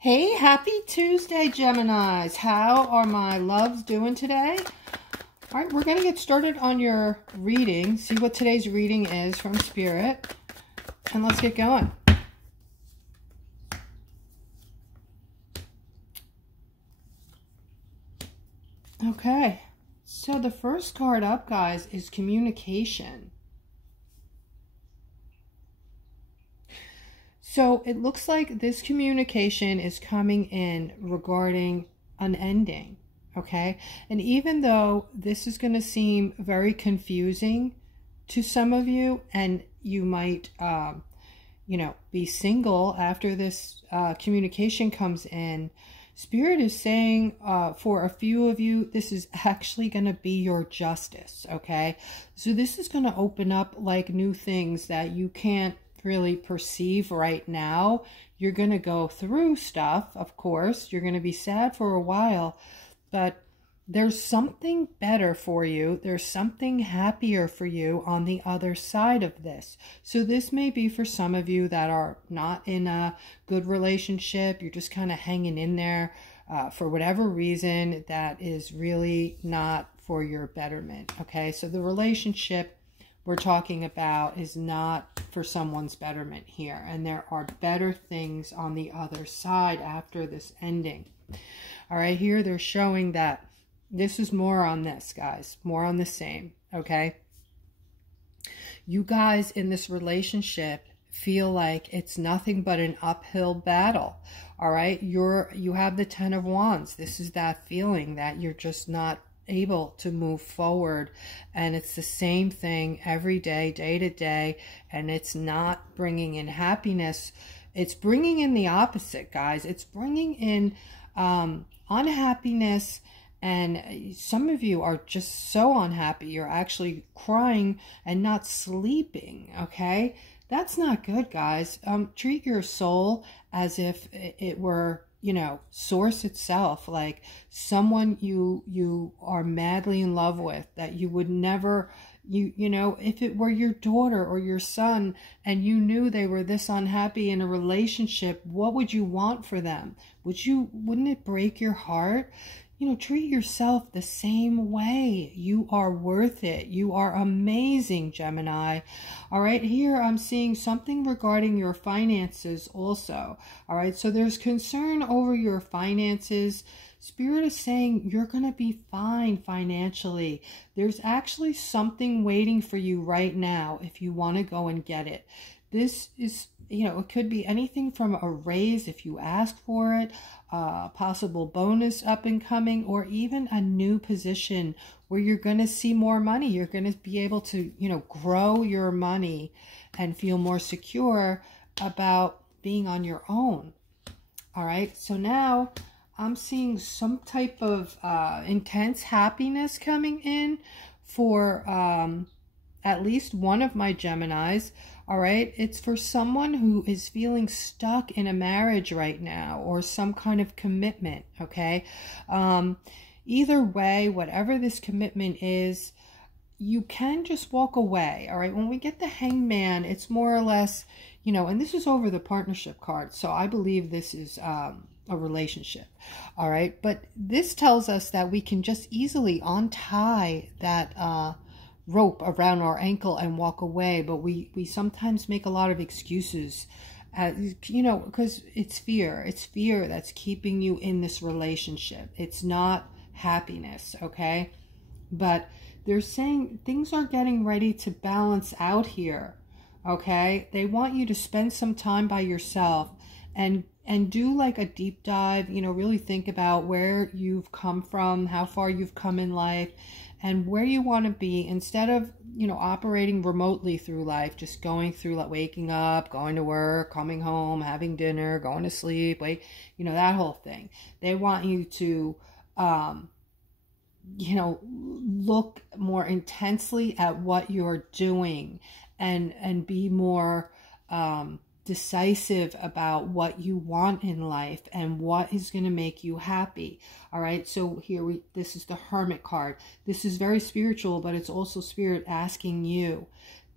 Hey, happy Tuesday, Geminis. How are my loves doing today? All right, we're going to get started on your reading, see what today's reading is from Spirit, and let's get going. Okay, so the first card up, guys, is communication. So it looks like this communication is coming in regarding an ending, okay? And even though this is going to seem very confusing to some of you, and you might, be single after this communication comes in, Spirit is saying for a few of you, this is actually going to be your justice, okay? So this is going to open up like new things that you can't really perceive right now. You're going to go through stuff, of course. You're going to be sad for a while, but there's something better for you. There's something happier for you on the other side of this. So this may be for some of you that are not in a good relationship. You're just kind of hanging in there for whatever reason that is really not for your betterment. Okay, so the relationship we're talking about is not for someone's betterment here, and there are better things on the other side after this ending. All right, here they're showing that this is more on this, guys, more on the same. Okay, you guys in this relationship feel like it's nothing but an uphill battle. All right, you have the 10 of Wands. This is that feeling that you're just not able to move forward, and it's the same thing every day, day to day, and it's not bringing in happiness. It's bringing in the opposite, guys. It's bringing in unhappiness, and some of you are just so unhappy you're actually crying and not sleeping. Okay, that's not good, guys. Treat your soul as if it were, source itself, like someone you are madly in love with, that you would never, if it were your daughter or your son and you knew they were this unhappy in a relationship, what would you want for them? Wouldn't it break your heart? Treat yourself the same way. You are worth it. You are amazing, Gemini. All right, here I'm seeing something regarding your finances also. All right, so there's concern over your finances. Spirit is saying you're going to be fine financially. There's actually something waiting for you right now if you want to go and get it. This is, it could be anything from a raise if you ask for it, possible bonus up and coming, or even a new position where you're going to see more money. You're going to be able to, grow your money and feel more secure about being on your own. All right. So now I'm seeing some type of intense happiness coming in for at least one of my Geminis. All right, it's for someone who is feeling stuck in a marriage right now or some kind of commitment, okay? Either way, whatever this commitment is, you can just walk away, all right? When we get the Hangman, it's more or less, and this is over the partnership card, so I believe this is a relationship, all right? But this tells us that we can just easily untie that rope around our ankle and walk away, but we sometimes make a lot of excuses, because it's fear that's keeping you in this relationship. It's not happiness, okay? But they're saying things are getting ready to balance out here, okay? They want you to spend some time by yourself and do like a deep dive, really think about where you've come from, how far you've come in life, and where you want to be, instead of, operating remotely through life, just going through, like waking up, going to work, coming home, having dinner, going to sleep, that whole thing. They want you to, look more intensely at what you're doing and be more decisive about what you want in life and what is going to make you happy. All right, so here this is the Hermit card. This is very spiritual, but it's also Spirit asking you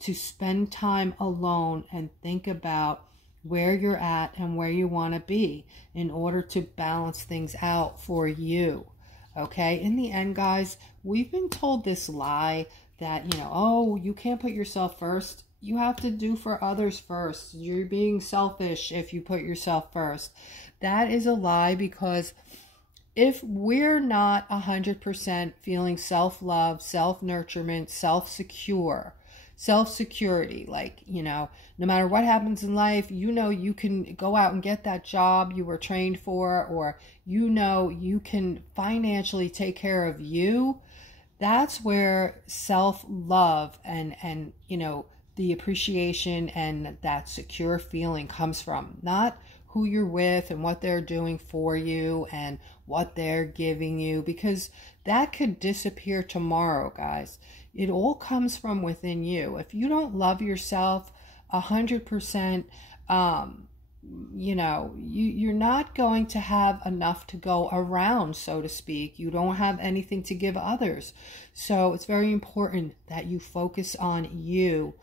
to spend time alone and think about where you're at and where you want to be in order to balance things out for you. Okay, in the end, guys, we've been told this lie that, you know, oh, you can't put yourself first. You have to do for others first. You're being selfish if you put yourself first. That is a lie, because if we're not 100% feeling self-love, self-nurturement, self-security, like, you know, no matter what happens in life, you know, you can go out and get that job you were trained for, or, you know, you can financially take care of you. That's where self-love and, you know, the appreciation and that secure feeling comes from, not who you're with and what they're doing for you and what they're giving you, because that could disappear tomorrow, guys. It all comes from within you. If you don't love yourself 100%, you know, you're not going to have enough to go around, so to speak. You don't have anything to give others. So it's very important that you focus on you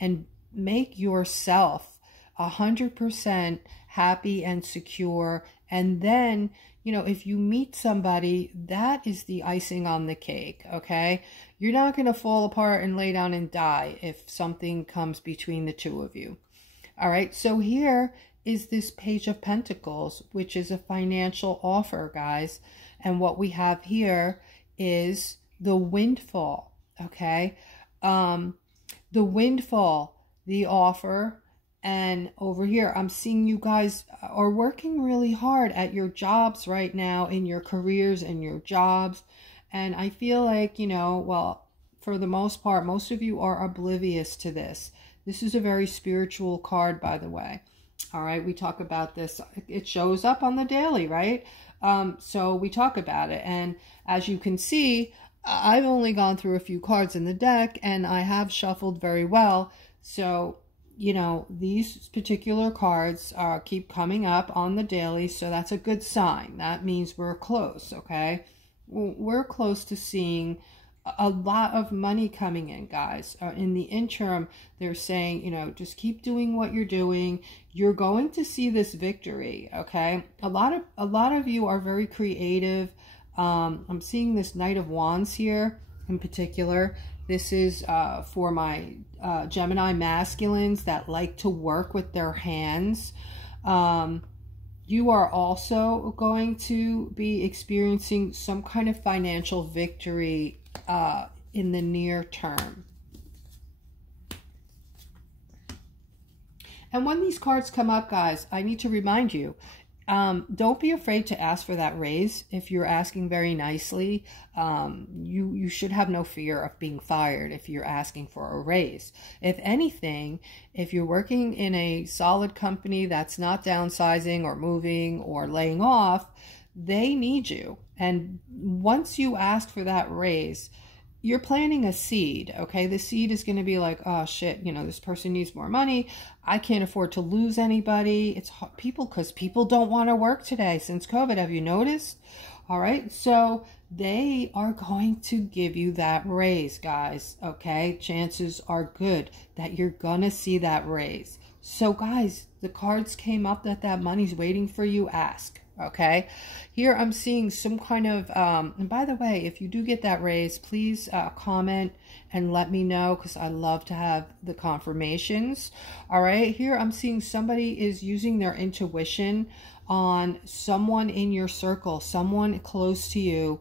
and make yourself 100% happy and secure. And then, you know, if you meet somebody, that is the icing on the cake, okay? You're not going to fall apart and lay down and die if something comes between the two of you. All right, so here is this Page of Pentacles, which is a financial offer, guys. And what we have here is the windfall, okay? The windfall, the offer. And over here, I'm seeing you guys are working really hard at your jobs right now, in your careers and your jobs. And I feel like, you know, well, for the most part, most of you are oblivious to this. This is a very spiritual card, by the way. All right, we talk about this. It shows up on the daily, right? So we talk about it. And as you can see, I've only gone through a few cards in the deck, and I have shuffled very well. So, you know, these particular cards keep coming up on the daily, so that's a good sign. That means we're close, okay? We're close to seeing a lot of money coming in, guys. In the interim, they're saying, you know, just keep doing what you're doing. You're going to see this victory, okay? A lot of you are very creative. I'm seeing this Knight of Wands here in particular. This is for my Gemini masculines that like to work with their hands. You are also going to be experiencing some kind of financial victory in the near term. And when these cards come up, guys, I need to remind you, don't be afraid to ask for that raise. If you're asking very nicely, you should have no fear of being fired if you're asking for a raise. If anything, if you're working in a solid company that's not downsizing or moving or laying off, they need you. And once you ask for that raise, you're planting a seed, okay? The seed is going to be like, oh shit, you know, this person needs more money. I can't afford to lose anybody. It's people, because people don't want to work today since COVID. Have you noticed? All right, so they are going to give you that raise, guys, okay? Chances are good that you're going to see that raise. So guys, the cards came up that money's waiting for you. Ask. Okay, here I'm seeing some kind of, and by the way, if you do get that raise, please comment and let me know, because I love to have the confirmations. All right, here I'm seeing somebody is using their intuition on someone in your circle, someone close to you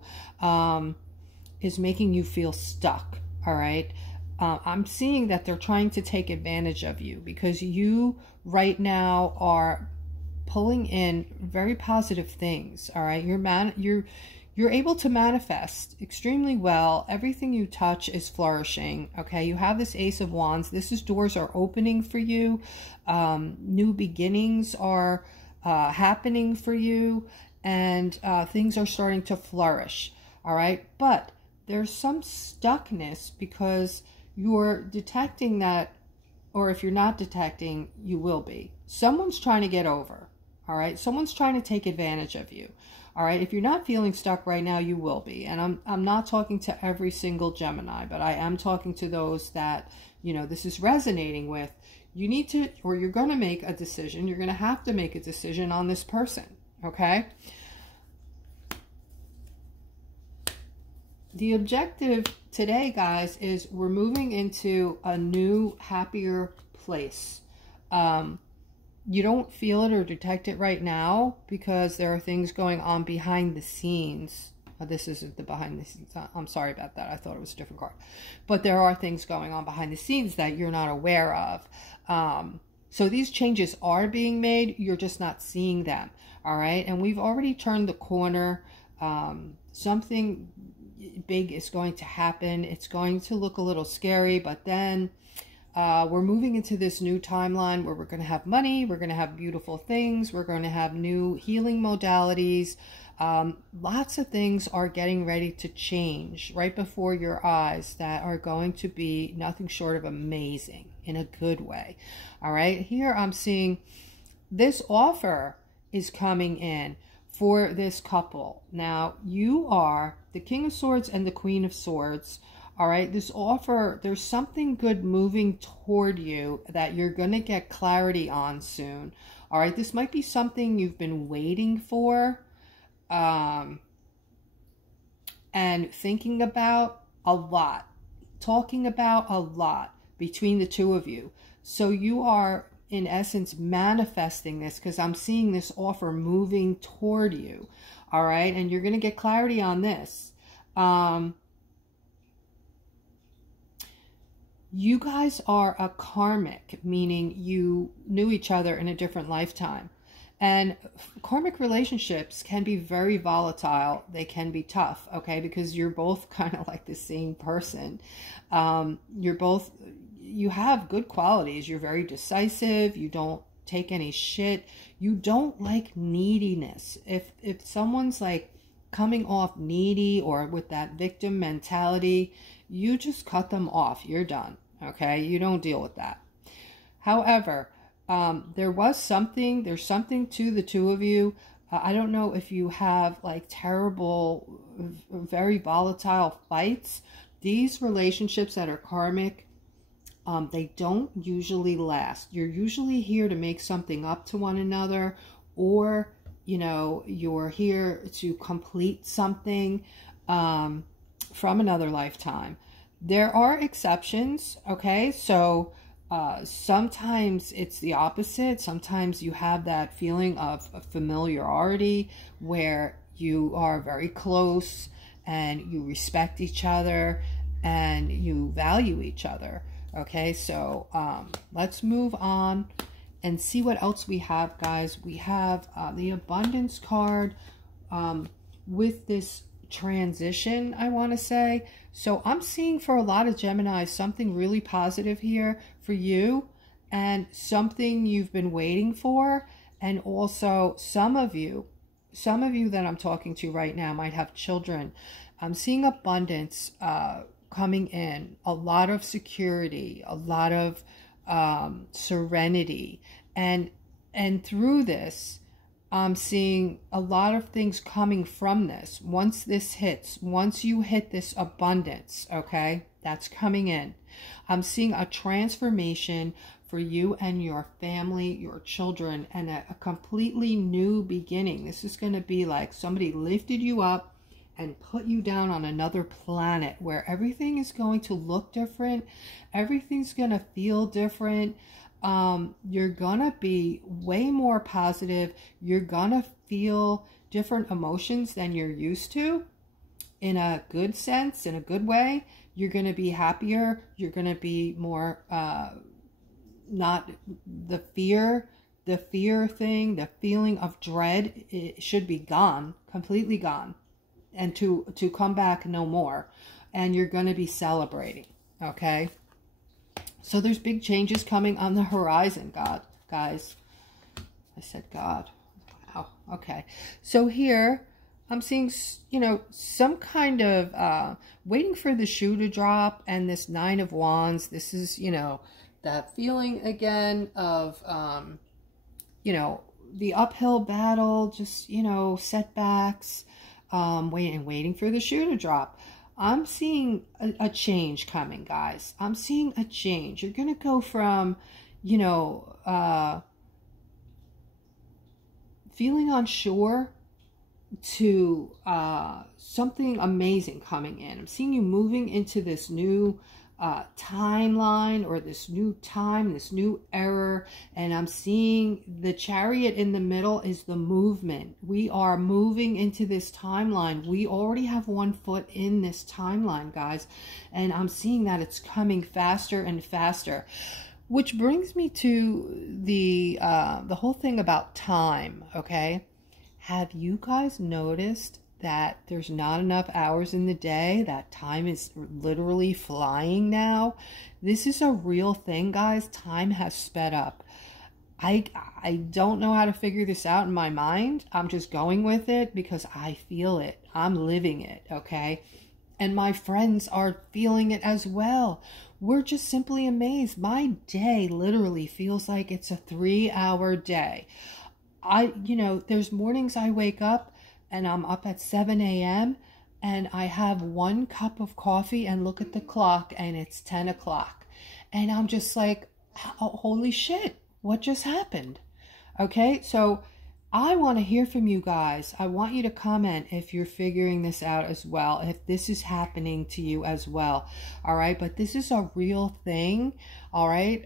is making you feel stuck. All right, I'm seeing that they're trying to take advantage of you, because you right now are pulling in very positive things. All right, you're able to manifest extremely well. Everything you touch is flourishing. Okay, you have this Ace of Wands. This is doors are opening for you. New beginnings are happening for you, and things are starting to flourish. All right, but there's some stuckness because you're detecting that, or if you're not detecting, you will be. Someone's trying to get over. All right, someone's trying to take advantage of you. All right, if you're not feeling stuck right now, you will be. And I'm not talking to every single Gemini, but I am talking to those that, you know, this is resonating with. you need to, or you're going to make a decision. You're going to have to make a decision on this person, okay? The objective today, guys, is we're moving into a new, happier place. You don't feel it or detect it right now because there are things going on behind the scenes. This isn't the behind the scenes. I'm sorry about that. I thought it was a different card. But there are things going on behind the scenes that you're not aware of. So these changes are being made. You're just not seeing them. All right. And we've already turned the corner. Something big is going to happen. It's going to look a little scary, but then we're moving into this new timeline where we're going to have money. We're going to have beautiful things. We're going to have new healing modalities. Lots of things are getting ready to change right before your eyes that are going to be nothing short of amazing in a good way. All right. Here I'm seeing this offer is coming in for this couple. Now you are the King of Swords and the Queen of Swords. All right. This offer, there's something good moving toward you that you're going to get clarity on soon. All right. This might be something you've been waiting for. And thinking about a lot, talking about a lot between the two of you. So you are, in essence, manifesting this because I'm seeing this offer moving toward you. All right. And you're going to get clarity on this. You guys are a karmic, meaning you knew each other in a different lifetime. And karmic relationships can be very volatile. They can be tough, okay? Because you're both kind of like the same person. You have good qualities. You're very decisive. You don't take any shit. You don't like neediness. If someone's like coming off needy or with that victim mentality, you just cut them off. You're done, okay? You don't deal with that. However, there's something to the two of you. I don't know if you have like terrible, very volatile fights. These relationships that are karmic, they don't usually last. You're usually here to make something up to one another, or, you know, you're here to complete something, from another lifetime. There are exceptions. Okay. So, sometimes it's the opposite. Sometimes you have that feeling of familiarity where you are very close and you respect each other and you value each other. Okay, so let's move on and see what else we have, guys. We have the abundance card with this transition, I want to say. So I'm seeing for a lot of Gemini something really positive here for you and something you've been waiting for. And also some of you that I'm talking to right now might have children. I'm seeing abundance coming in, a lot of security, a lot of serenity, and through this I'm seeing a lot of things coming from this. Once this hits, once you hit this abundance, okay, that's coming in. I'm seeing a transformation for you and your family, your children, and a completely new beginning. This is going to be like somebody lifted you up and put you down on another planet where everything is going to look different. Everything's going to feel different. You're gonna be way more positive. You're gonna feel different emotions than you're used to in a good sense, in a good way. You're gonna be happier. You're gonna be more, not the fear thing, the feeling of dread. It should be gone, completely gone, and to come back no more. And you're gonna be celebrating, okay? So there's big changes coming on the horizon, guys. I said God. Wow. Okay. So here I'm seeing, you know, some kind of waiting for the shoe to drop, and this Nine of Wands. This is, you know, that feeling again of, you know, the uphill battle, just, you know, setbacks, waiting for the shoe to drop. I'm seeing a change coming, guys. I'm seeing a change. You're going to go from, you know, feeling unsure to something amazing coming in. I'm seeing you moving into this new timeline, or this new time, this new era, and I'm seeing the Chariot in the middle is the movement. We are moving into this timeline. We already have one foot in this timeline, guys, and I'm seeing that it's coming faster and faster, which brings me to the whole thing about time. Okay, have you guys noticed that there's not enough hours in the day, that time is literally flying now? This is a real thing, guys. Time has sped up. I don't know how to figure this out in my mind. I'm just going with it because I feel it. I'm living it, okay? And my friends are feeling it as well. We're just simply amazed. My day literally feels like it's a 3-hour day. You know, there's mornings I wake up and I'm up at 7 a.m. and I have 1 cup of coffee and look at the clock and it's 10 o'clock. And I'm just like, oh, holy shit, what just happened? Okay, so I want to hear from you guys. I want you to comment if you're figuring this out as well, if this is happening to you as well. All right, but this is a real thing. All right,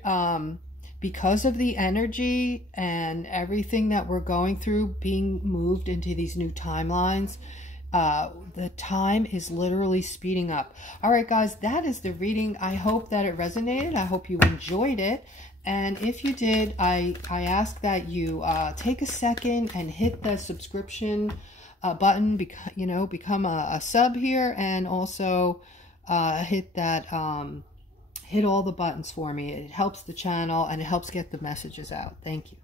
because of the energy and everything that we're going through, being moved into these new timelines, the time is literally speeding up. All right, guys, that is the reading. I hope that it resonated. I hope you enjoyed it. And if you did, I ask that you take a second and hit the subscription button, become a sub here, and also hit that hit all the buttons for me. It helps the channel and it helps get the messages out. Thank you.